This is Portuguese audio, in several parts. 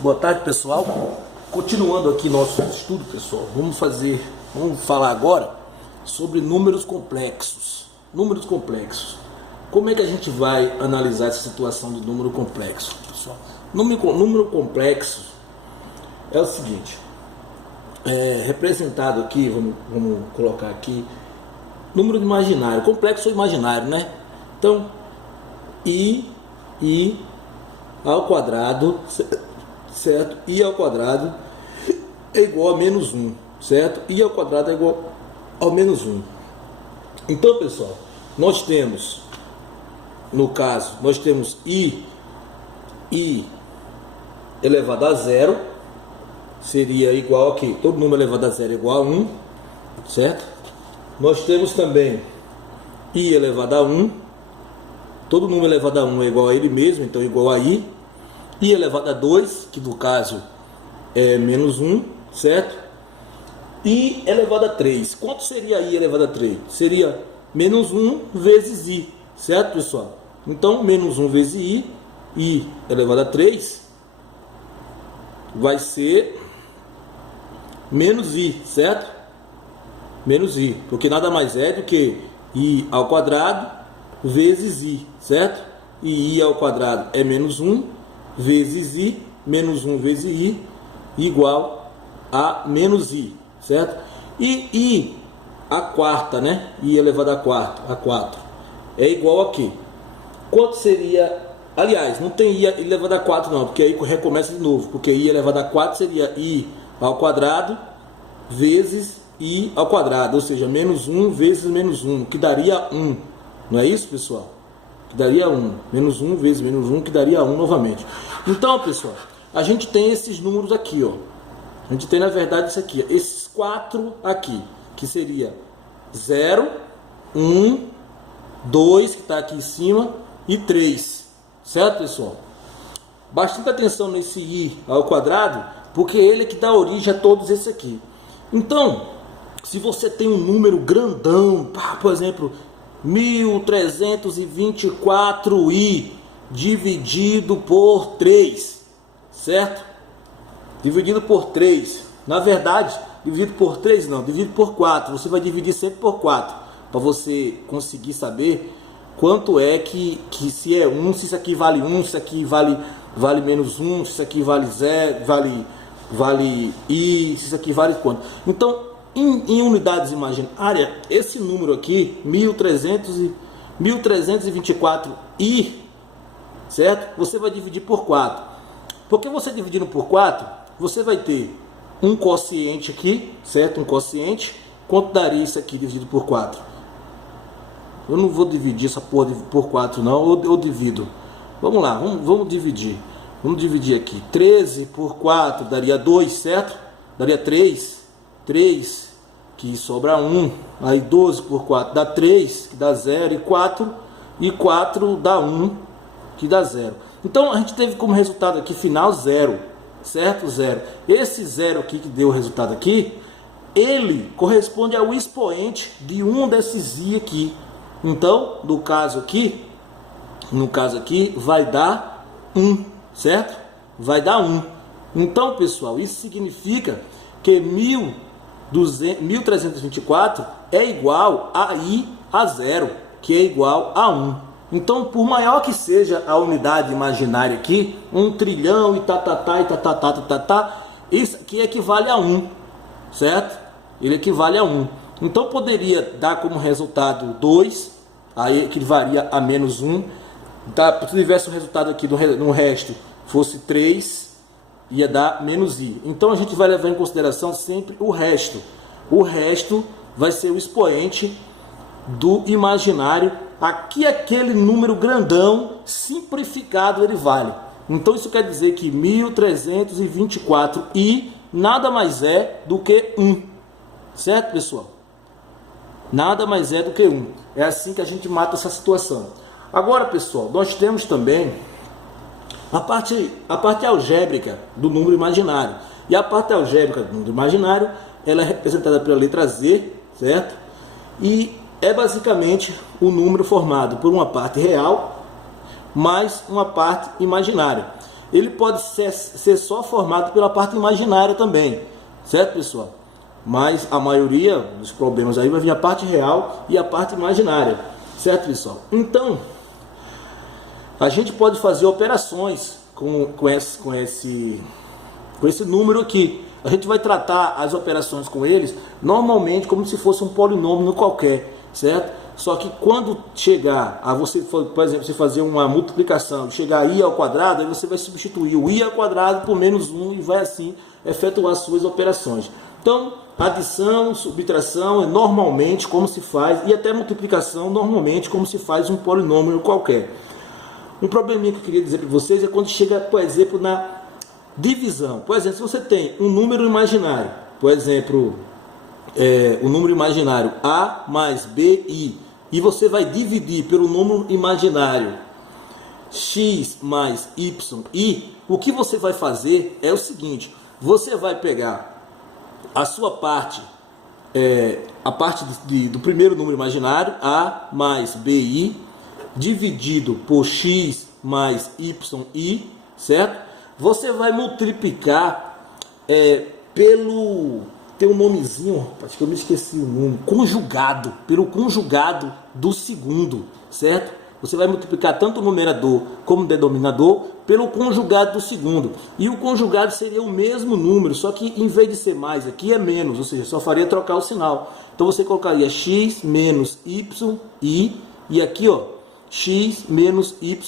Boa tarde, pessoal. Continuando aqui nosso estudo, pessoal, vamos falar agora sobre números complexos. Números complexos. Como é que a gente vai analisar essa situação de número complexo, pessoal? Número complexo é o seguinte, representado aqui, vamos colocar aqui, número imaginário, complexo ou imaginário, né? Então, i ao quadrado, certo? I ao quadrado é igual a menos 1, certo? I ao quadrado é igual ao menos 1. Então, pessoal, nós temos, no caso, nós temos i elevado a 0, seria igual a quê? Todo número elevado a 0 é igual a 1, certo? Nós temos também i elevado a 1, todo número elevado a 1 é igual a ele mesmo, então igual a i elevado a 2, que no caso é menos 1, certo? I elevado a 3, quanto seria i elevado a 3? Seria menos 1 vezes i, certo, pessoal? Então, menos 1 vezes i elevado a 3, vai ser menos i, certo? Menos i, porque nada mais é do que i ao quadrado vezes i, certo? E i ao quadrado é menos 1 vezes i, menos 1 vezes i, igual a menos i, certo? E i a quarta, né? I elevado a 4 é igual a quê? Quanto seria... Aliás, não tem i elevado a 4 não, porque aí recomeça de novo, porque i elevado a 4 seria i ao quadrado vezes i ao quadrado, ou seja, menos 1 vezes menos 1, que daria 1. Não é isso, pessoal? Que daria 1. Menos 1 vezes menos 1, que daria 1 novamente. Então, pessoal, a gente tem esses números aqui, ó. A gente tem, na verdade, isso aqui, ó, esses 4 aqui, que seria 0, 1, 2, que está aqui em cima, e 3. Certo, pessoal? Bastante atenção nesse i ao quadrado, porque ele é que dá origem a todos esses aqui. Então, se você tem um número grandão, por exemplo, 1324i dividido por 3, certo? Dividido por 3. Na verdade, dividido por 3 não, dividido por 4. Você vai dividir sempre por 4, para você conseguir saber quanto é que se é 1, se isso aqui vale 1, se isso aqui vale menos 1, se isso aqui vale 0, vale i, se isso aqui vale quanto. Então, em unidades imaginárias, esse número aqui, 1324i, certo? Você vai dividir por 4. Porque você dividindo por 4, você vai ter um quociente aqui, certo? Um quociente. Quanto daria isso aqui dividido por 4? Eu não vou dividir essa porra por 4 não, ou divido. Vamos lá, vamos dividir. Vamos dividir aqui. 13 por 4 daria 2, certo? Daria 3, que sobra 1. Aí 12 por 4 dá 3, que dá 0. E 4 dá 1, que dá 0. Então a gente teve como resultado aqui final 0, certo? 0. Esse 0 aqui que deu o resultado aqui, ele corresponde ao expoente de um desses i aqui. Então, no caso aqui vai dar 1, certo? Vai dar 1. Então, pessoal, isso significa que 1324 é igual a i a 0, que é igual a 1. Então, por maior que seja a unidade imaginária aqui, 1 trilhão e isso aqui equivale a 1, certo? Ele equivale a 1. Então, poderia dar como resultado 2, aí que varia a menos 1. Se tivesse o resultado aqui no resto fosse 3, ia dar menos i. Então, a gente vai levar em consideração sempre o resto. O resto vai ser o expoente do imaginário. Aqui, aquele número grandão, simplificado, ele vale. Então, isso quer dizer que 1324i nada mais é do que 1. Certo, pessoal? Nada mais é do que 1. É assim que a gente mata essa situação. Agora, pessoal, nós temos também a parte algébrica do número imaginário. E a parte algébrica do número imaginário, ela é representada pela letra Z, certo? E é basicamente o número formado por uma parte real mais uma parte imaginária. ele pode ser só formado pela parte imaginária também, certo, pessoal? Mas a maioria dos problemas aí vai vir a parte real e a parte imaginária, certo, pessoal? Então, a gente pode fazer operações com esse número aqui. A gente vai tratar as operações com eles normalmente como se fosse um polinômio qualquer, certo? Só que quando chegar a você, por exemplo, você fazer uma multiplicação, chegar a i ao quadrado, aí você vai substituir o i ao quadrado por menos 1 e vai assim efetuar suas operações. Então, adição, subtração é normalmente como se faz, e até multiplicação normalmente como se faz um polinômio qualquer. Um probleminha que eu queria dizer para vocês é quando chega, por exemplo, na divisão. Por exemplo, se você tem um número imaginário, por exemplo, o número imaginário a mais bi, e você vai dividir pelo número imaginário x mais y, o que você vai fazer é o seguinte: você vai pegar a sua parte, a parte do primeiro número imaginário, a mais bi, dividido por x mais yi, certo? Você vai multiplicar pelo... Tem um nomezinho, acho que eu me esqueci o nome, conjugado, pelo conjugado do segundo, certo? Você vai multiplicar tanto o numerador como o denominador pelo conjugado do segundo. E o conjugado seria o mesmo número, só que em vez de ser mais, aqui é menos, ou seja, só faria trocar o sinal. Então você colocaria x menos yi, e aqui, ó, x menos yi.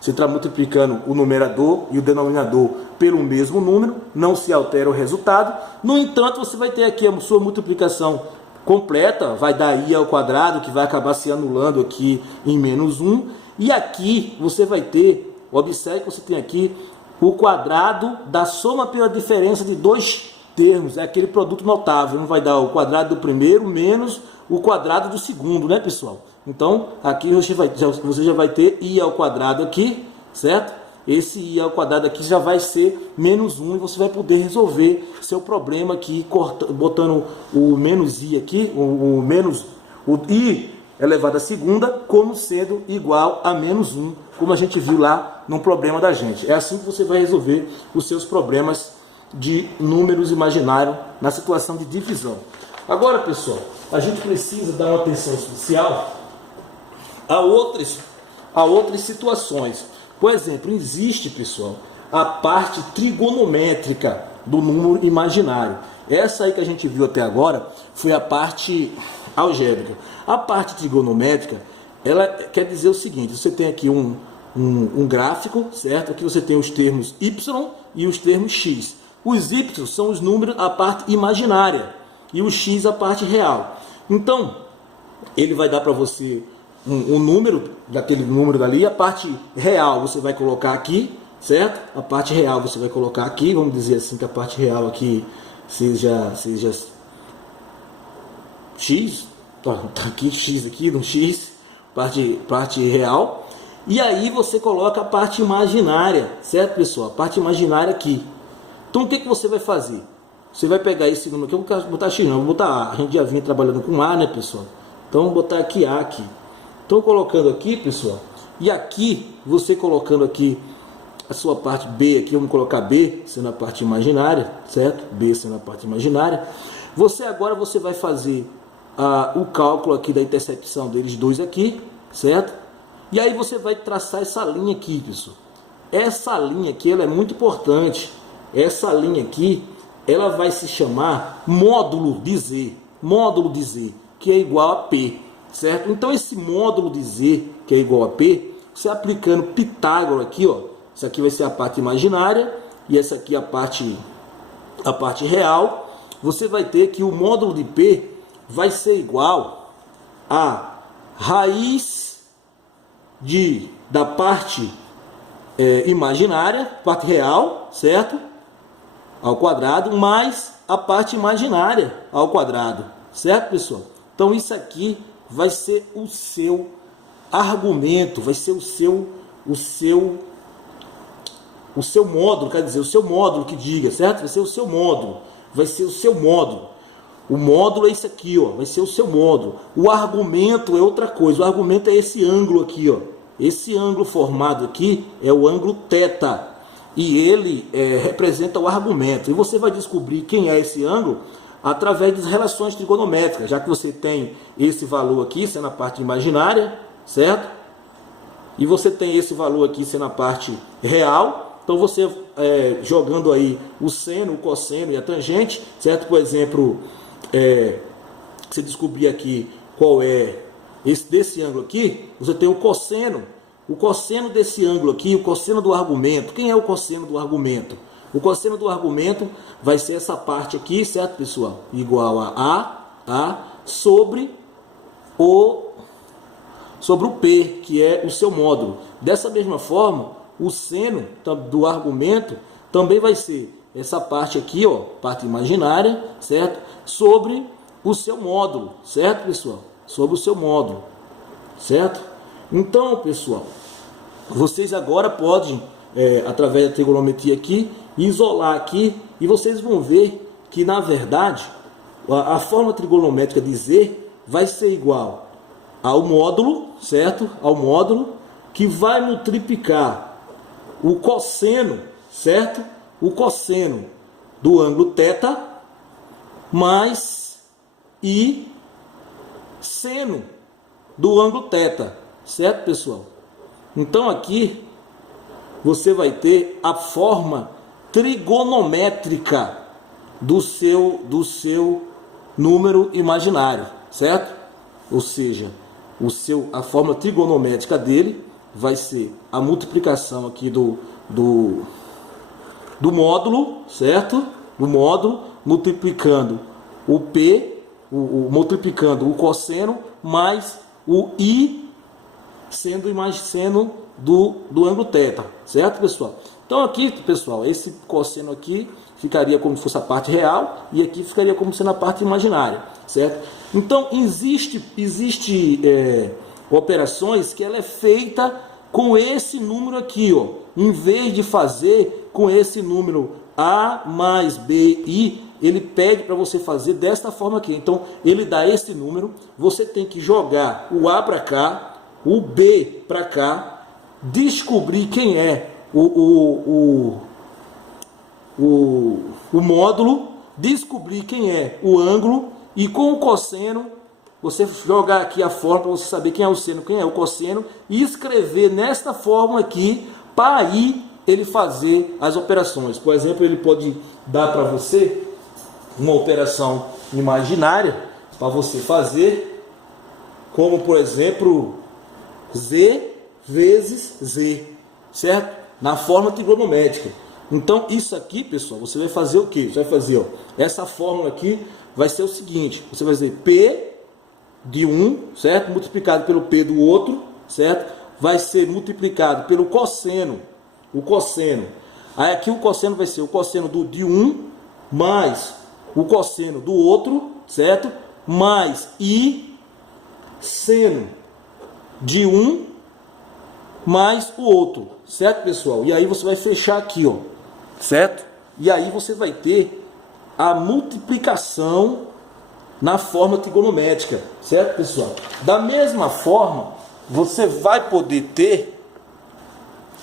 Você está multiplicando o numerador e o denominador pelo mesmo número, não se altera o resultado. No entanto, você vai ter aqui a sua multiplicação completa, vai dar i ao quadrado, que vai acabar se anulando aqui em menos 1. E aqui você vai ter, observe que você tem aqui o quadrado da soma pela diferença de dois termos, é aquele produto notável. Um vai dar o quadrado do primeiro menos o quadrado do segundo, né, pessoal? Então, aqui você já vai ter i ao quadrado aqui, certo? Esse i ao quadrado aqui já vai ser menos 1 e você vai poder resolver seu problema aqui, botando o menos i aqui, o i elevado à segunda, como sendo igual a menos 1, como a gente viu lá no problema da gente. É assim que você vai resolver os seus problemas de números imaginários na situação de divisão. Agora, pessoal, a gente precisa dar uma atenção especial a outras situações. Por exemplo, existe, pessoal, a parte trigonométrica do número imaginário. Essa aí que a gente viu até agora foi a parte algébrica. A parte trigonométrica, ela quer dizer o seguinte: você tem aqui um gráfico, certo? Aqui você tem os termos y e os termos x. Os y são os números, a parte imaginária, e o x a parte real. Então, ele vai dar para você um número, daquele número dali, a parte real você vai colocar aqui, certo? A parte real você vai colocar aqui, vamos dizer assim que a parte real aqui seja x, tá aqui x aqui, no x, parte real, e aí você coloca a parte imaginária, certo, pessoal? A parte imaginária aqui. Então o que você vai fazer? Você vai pegar esse número aqui, eu vou botar x não, vou botar a. A gente já vinha trabalhando com a, né, pessoal? Então vou botar aqui a aqui. Então colocando aqui, pessoal, e aqui, você colocando aqui a sua parte B aqui, vamos colocar B sendo a parte imaginária, certo? B sendo a parte imaginária. Agora você vai fazer o cálculo aqui da interseção deles dois aqui, certo? E aí você vai traçar essa linha aqui, pessoal. Essa linha aqui, ela é muito importante. Essa linha aqui, ela vai se chamar módulo de Z, que é igual a P, certo? Então esse módulo de Z, que é igual a P, você aplicando Pitágoras aqui, ó, isso aqui vai ser a parte imaginária e essa aqui a parte real, você vai ter que o módulo de P vai ser igual a raiz da parte imaginária, parte real, certo? Ao quadrado, mais a parte imaginária ao quadrado, certo, pessoal? Então isso aqui vai ser o seu argumento, vai ser o seu módulo, quer dizer, o seu módulo que diga, certo? Vai ser o seu módulo, O módulo é isso aqui, ó, vai ser o seu módulo. O argumento é outra coisa, o argumento é esse ângulo aqui, ó. Esse ângulo formado aqui é o ângulo θ. e ele representa o argumento. E você vai descobrir quem é esse ângulo através das relações trigonométricas, já que você tem esse valor aqui sendo a parte imaginária, certo? E você tem esse valor aqui sendo a parte real. Então você jogando aí o seno, o cosseno e a tangente, certo? Por exemplo, você descobrir aqui qual é desse ângulo aqui, você tem o cosseno desse ângulo aqui, o cosseno do argumento. Quem é o cosseno do argumento? O cosseno do argumento vai ser essa parte aqui, certo, pessoal? Igual a sobre o P, que é o seu módulo. Dessa mesma forma, o seno do argumento também vai ser essa parte aqui, ó, parte imaginária, certo? Sobre o seu módulo, certo, pessoal? Sobre o seu módulo, certo? Então, pessoal, vocês agora podem, através da trigonometria aqui, isolar aqui, e vocês vão ver que, na verdade, a forma trigonométrica de Z vai ser igual ao módulo, certo? Ao módulo que vai multiplicar o cosseno, certo? O cosseno do ângulo θ mais I seno do ângulo θ, certo, pessoal? Então aqui você vai ter a forma trigonométrica do seu número imaginário, certo? Ou seja, a forma trigonométrica dele vai ser a multiplicação aqui do módulo, certo? Do módulo multiplicando o P, multiplicando o cosseno mais o I sendo do ângulo θ, certo, pessoal? Então aqui, pessoal, esse cosseno aqui ficaria como se fosse a parte real e aqui ficaria como sendo a parte imaginária, certo? Então existe operações que ela é feita com esse número aqui, ó, em vez de fazer com esse número A mais BI, ele pede para você fazer desta forma aqui. Então ele dá esse número, você tem que jogar o A para cá, o B para cá, descobrir quem é o módulo, descobrir quem é o ângulo, e com o cosseno você jogar aqui a forma para você saber quem é o seno, quem é o cosseno, e escrever nesta forma aqui para aí ele fazer as operações. Por exemplo, ele pode dar para você uma operação imaginária para você fazer, como por exemplo Z vezes Z, certo? Na forma trigonométrica. Então isso aqui, pessoal, você vai fazer o que? Você vai fazer, ó, essa fórmula aqui vai ser o seguinte: você vai fazer P de um, certo? Multiplicado pelo P do outro, certo? Vai ser multiplicado pelo cosseno, o cosseno. Aí aqui o cosseno vai ser o cosseno de um mais o cosseno do outro, certo? Mais I seno de um mais o outro, certo, pessoal? E aí você vai fechar aqui, ó, certo? E aí você vai ter a multiplicação na forma trigonométrica, certo, pessoal? Da mesma forma, você vai poder ter,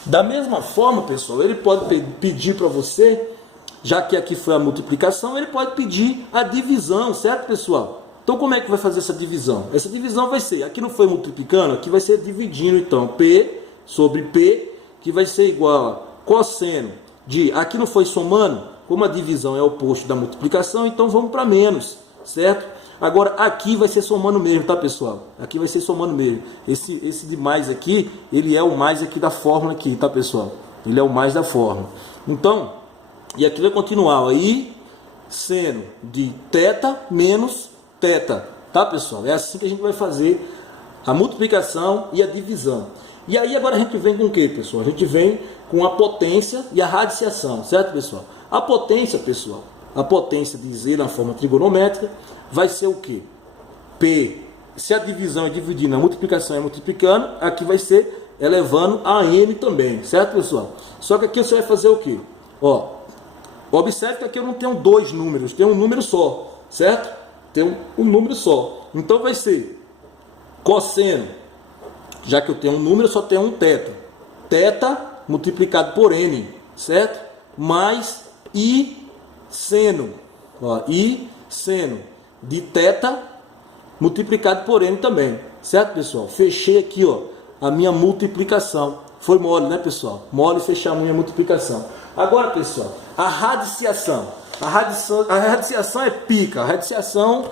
da mesma forma, pessoal, ele pode pedir para você, já que aqui foi a multiplicação, ele pode pedir a divisão, certo, pessoal? Então como é que vai fazer essa divisão? Essa divisão vai ser, aqui não foi multiplicando, aqui vai ser dividindo, então, P sobre P, que vai ser igual a cosseno de, aqui não foi somando, como a divisão é o oposto da multiplicação, então vamos para menos, certo? Agora aqui vai ser somando mesmo, tá, pessoal? Aqui vai ser somando mesmo. Esse de mais aqui, ele é o mais aqui da fórmula aqui, tá, pessoal? Ele é o mais da fórmula. Então, e aqui vai continuar aí, seno de θ menos θ, tá, pessoal? É assim que a gente vai fazer a multiplicação e a divisão. E aí agora a gente vem com o que, pessoal? A gente vem com a potência e a radiciação, certo, pessoal? A potência, pessoal, a potência de Z na forma trigonométrica vai ser o que? P, se a divisão é dividindo, a multiplicação é multiplicando, aqui vai ser elevando a N também, certo, pessoal? Só que aqui você vai fazer o que? Ó, observe que aqui eu não tenho dois números, tem um número só, certo? Tem um número só. Então vai ser cosseno, já que eu tenho um número, só tem um θ. θ multiplicado por N, certo? Mais I seno, ó, I seno de θ multiplicado por N também, certo, pessoal? Fechei aqui, ó, a minha multiplicação. Foi mole, né, pessoal? Mole fechar a minha multiplicação. Agora, pessoal, a radiciação. A radiciação é pica. A radiciação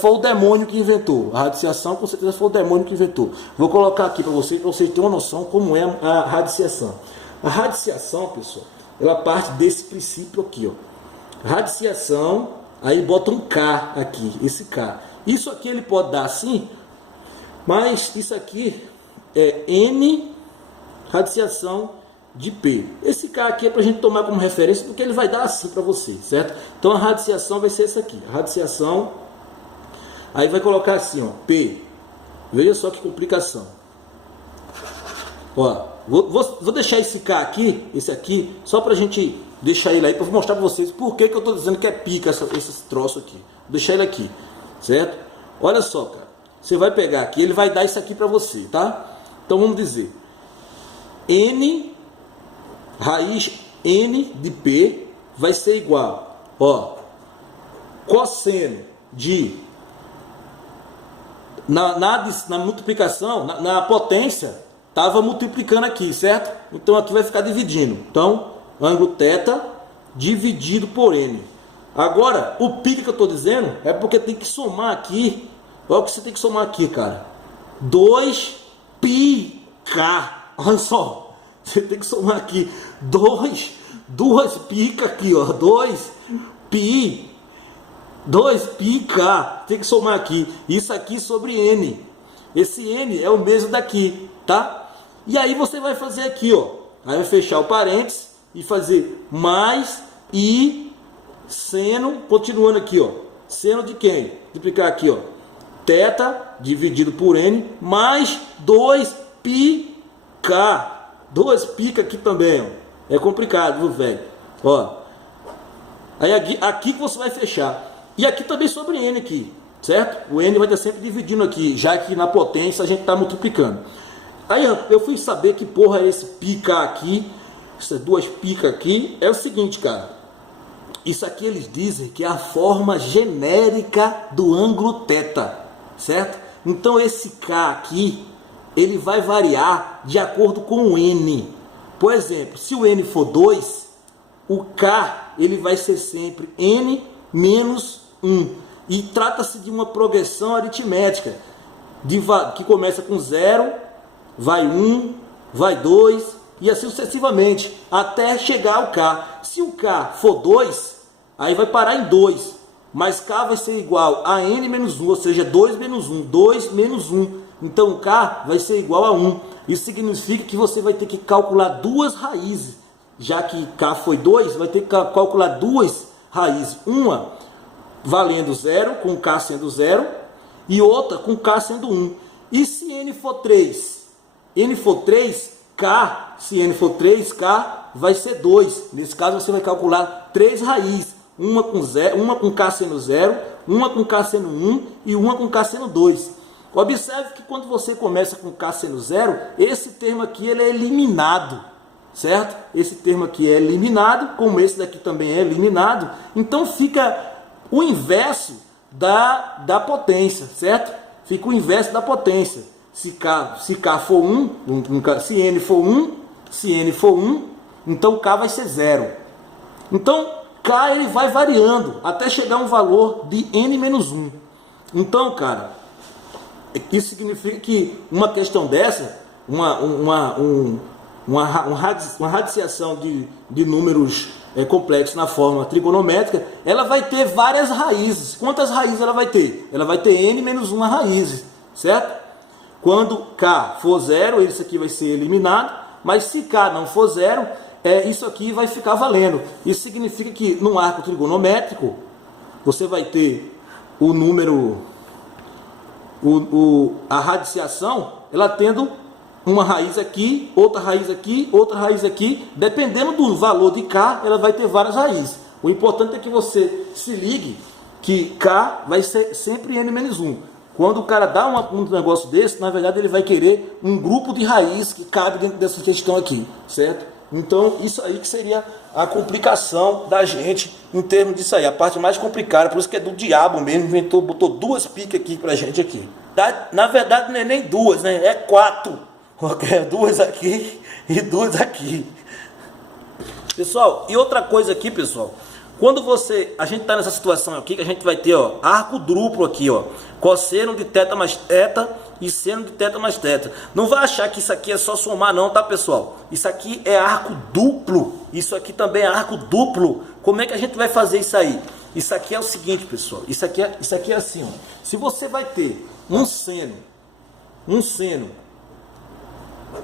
foi o demônio que inventou. A radiciação, com certeza, foi o demônio que inventou. Vou colocar aqui para vocês terem uma noção como é a radiciação. A radiciação, pessoal, ela parte desse princípio aqui, ó. Radiciação, aí bota um K aqui, esse K. Isso aqui ele pode dar assim, mas isso aqui é N radiciação de P. Esse K aqui é para a gente tomar como referência, porque ele vai dar assim para você, certo? Então a radiciação vai ser essa aqui. A radiciação, aí vai colocar assim, ó, P. Veja só que complicação. Ó, vou deixar esse K aqui, esse aqui, só para a gente deixar ele aí, para mostrar para vocês por que eu estou dizendo que é pica esse troço aqui. Vou deixar ele aqui, certo? Olha só, cara. Você vai pegar aqui, ele vai dar isso aqui para você, tá? Então vamos dizer, N, raiz N de P vai ser igual, ó, cosseno de, na multiplicação, na potência, estava multiplicando aqui, certo? Então aqui vai ficar dividindo. Então, ângulo θ dividido por N. Agora, o pique que eu estou dizendo é porque tem que somar aqui. Olha o que você tem que somar aqui, cara. 2πk. Olha só. Você tem que somar aqui. 2 pica aqui, ó. 2π. 2πk. Tem que somar aqui. Isso aqui sobre N. Esse N é o mesmo daqui, tá? E aí você vai fazer aqui, ó. Aí vai fechar o parênteses e fazer mais I seno, continuando aqui, ó. Seno de quem? Multiplicar aqui, ó. θ dividido por N mais 2πk. 2πk aqui também, ó. É complicado, viu, velho? Ó. Aí aqui que você vai fechar. E aqui também sobre N aqui, certo? O N vai estar sempre dividindo aqui, já que na potência a gente está multiplicando. Aí eu fui saber que porra é esse πk aqui, essas duas πk aqui. É o seguinte, cara. Isso aqui eles dizem que é a forma genérica do ângulo θ, certo? Então esse K aqui, ele vai variar de acordo com o N. Por exemplo, se o N for 2, o K ele vai ser sempre N menos 1. E trata-se de uma progressão aritmética, que começa com 0, vai 1, vai 2, e assim sucessivamente, até chegar ao K. Se o K for 2, aí vai parar em 2, mas K vai ser igual a N menos 1, ou seja, 2 menos 1, 2 menos 1. Então o K vai ser igual a 1. Isso significa que você vai ter que calcular duas raízes. Já que K foi 2, vai ter que calcular duas raízes. Uma valendo 0, com K sendo 0, e outra com K sendo 1. E se N for 3? N for 3, K, se N for 3, K vai ser 2. Nesse caso você vai calcular 3 raízes. Uma com K sendo 0, uma com K sendo 1 e uma com K sendo 2. Observe que quando você começa com K sendo 0, esse termo aqui ele é eliminado, certo? Esse termo aqui é eliminado, como esse daqui também é eliminado. Então fica o inverso da potência, certo? Fica o inverso da potência. Se K for 1, se N for 1, então K vai ser 0. Então K ele vai variando até chegar a um valor de N menos 1. Então, cara, isso significa que uma questão dessa, uma radiciação de números complexos na forma trigonométrica, ela vai ter várias raízes. Quantas raízes ela vai ter? Ela vai ter N menos 1 raízes, certo? Quando K for 0, isso aqui vai ser eliminado, mas se K não for 0, isso aqui vai ficar valendo. Isso significa que no arco trigonométrico, você vai ter o número, a radiciação, ela tendo uma raiz aqui, outra raiz aqui, outra raiz aqui. Dependendo do valor de K, ela vai ter várias raízes. O importante é que você se ligue que K vai ser sempre N menos 1. Quando o cara dá um negócio desse, na verdade ele vai querer um grupo de raiz que cabe dentro dessa questão aqui, certo? Então, isso aí que seria a complicação da gente em termos disso aí. A parte mais complicada, por isso que é do diabo mesmo, inventou, botou duas picas aqui pra gente aqui. Na verdade, não é nem duas, né? É 4. Duas aqui e duas aqui. Pessoal, e outra coisa aqui, pessoal. Quando a gente está nessa situação aqui, que a gente vai ter, ó, arco duplo aqui, ó, cosseno de θ mais θ e seno de θ mais θ. Não vai achar que isso aqui é só somar não, tá, pessoal? Isso aqui é arco duplo, isso aqui também é arco duplo. Como é que a gente vai fazer isso aí? Isso aqui é o seguinte, pessoal, isso aqui é assim, ó. Se você vai ter um seno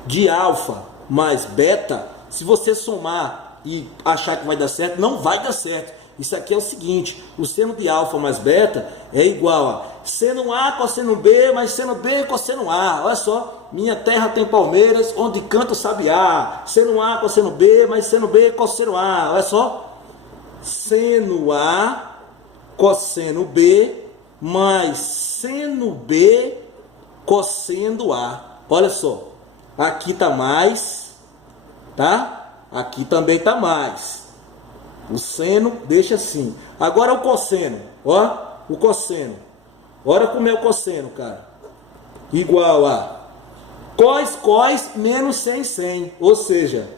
de alfa mais beta, se você somar e achar que vai dar certo, não vai dar certo. Isso aqui é o seguinte, o seno de alfa mais beta é igual a seno A cosseno B mais seno B cosseno A. Olha só, minha terra tem palmeiras, onde canta o sabiá. Seno A cosseno B mais seno B cosseno A. Olha só, seno A cosseno B mais seno B cosseno A. Olha só, aqui tá mais, tá? Aqui também tá mais. O seno deixa assim. Agora o cosseno, ó, o cosseno. Olha como é o cosseno, cara. Igual a cos menos sem. Ou seja,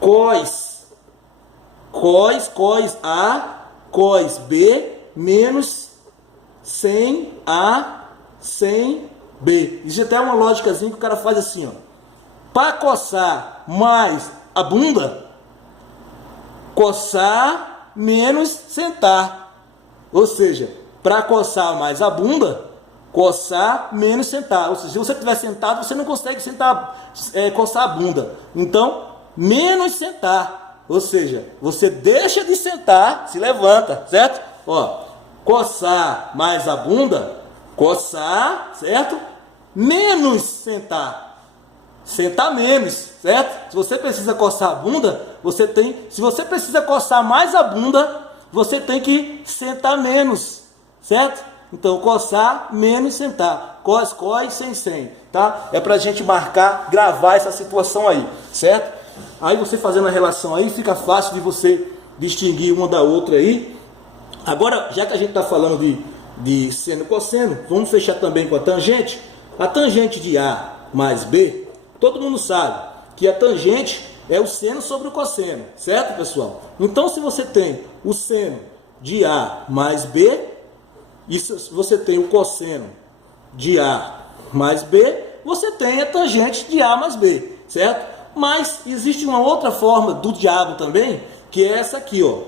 cos A, cos B menos sem A, sem B. Existe até uma lógicazinha que o cara faz assim, ó. Para coçar mais a bunda, coçar menos sentar. Ou seja, para coçar mais a bunda, coçar menos sentar. Ou seja, se você estiver sentado, você não consegue sentar, coçar a bunda. Então, menos sentar. Ou seja, você deixa de sentar, se levanta, certo? Ó, coçar mais a bunda, coçar, certo? Menos sentar. Sentar menos, certo? Se você precisa coçar a bunda, se você precisa coçar mais a bunda, você tem que sentar menos, certo? Então, coçar menos sentar. Cos, sem, tá? É pra gente marcar, gravar essa situação aí, certo? Aí você fazendo a relação aí, fica fácil de você distinguir uma da outra aí. Agora, já que a gente tá falando de seno e cosseno, vamos fechar também com a tangente. A tangente de A mais B, todo mundo sabe que a tangente é o seno sobre o cosseno, certo, pessoal? Então, se você tem o seno de A mais B, e se você tem o cosseno de A mais B, você tem a tangente de A mais B, certo? Mas existe uma outra forma do diabo também, que é essa aqui, ó.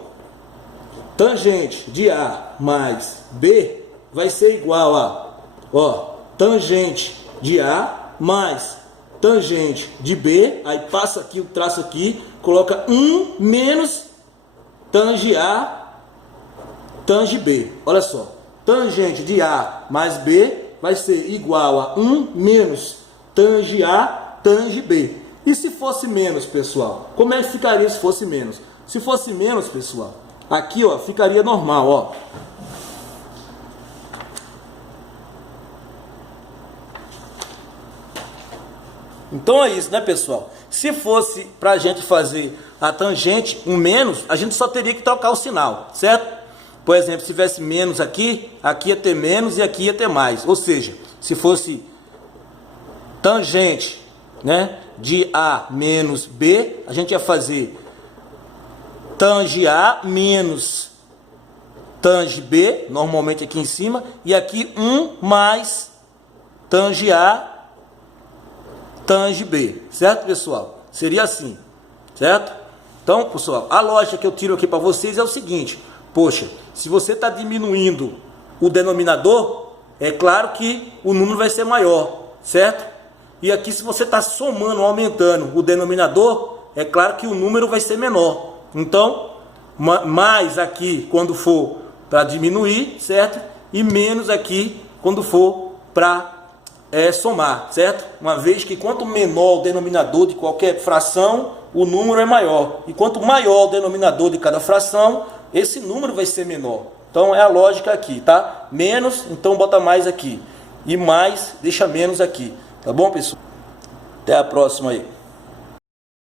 Tangente de A mais B vai ser igual a, ó, tangente de A mais tangente de B, aí passa aqui o traço aqui, coloca 1 menos tange A, tange B. Olha só, tangente de A mais B vai ser igual a 1 menos tange A, tange B. E se fosse menos, pessoal? Como é que ficaria se fosse menos? Se fosse menos, pessoal, aqui, ó, ficaria normal, ó. Então é isso, né, pessoal? Se fosse para a gente fazer a tangente, um menos, a gente só teria que trocar o sinal, certo? Por exemplo, se tivesse menos aqui, aqui ia ter menos e aqui ia ter mais. Ou seja, se fosse tangente, né, de A menos B, a gente ia fazer tange A menos tange B, normalmente aqui em cima, e aqui 1 mais tange A, tange B, certo, pessoal? Seria assim, certo? Então, pessoal, a lógica que eu tiro aqui para vocês é o seguinte: poxa, se você está diminuindo o denominador, é claro que o número vai ser maior, certo? E aqui, se você está somando, aumentando o denominador, é claro que o número vai ser menor. Então, mais aqui quando for para diminuir, certo? E menos aqui quando for para somar, certo? Uma vez que quanto menor o denominador de qualquer fração, o número é maior. E quanto maior o denominador de cada fração, esse número vai ser menor. Então é a lógica aqui, tá? Menos, então bota mais aqui. E mais, deixa menos aqui. Tá bom, pessoal? Até a próxima aí.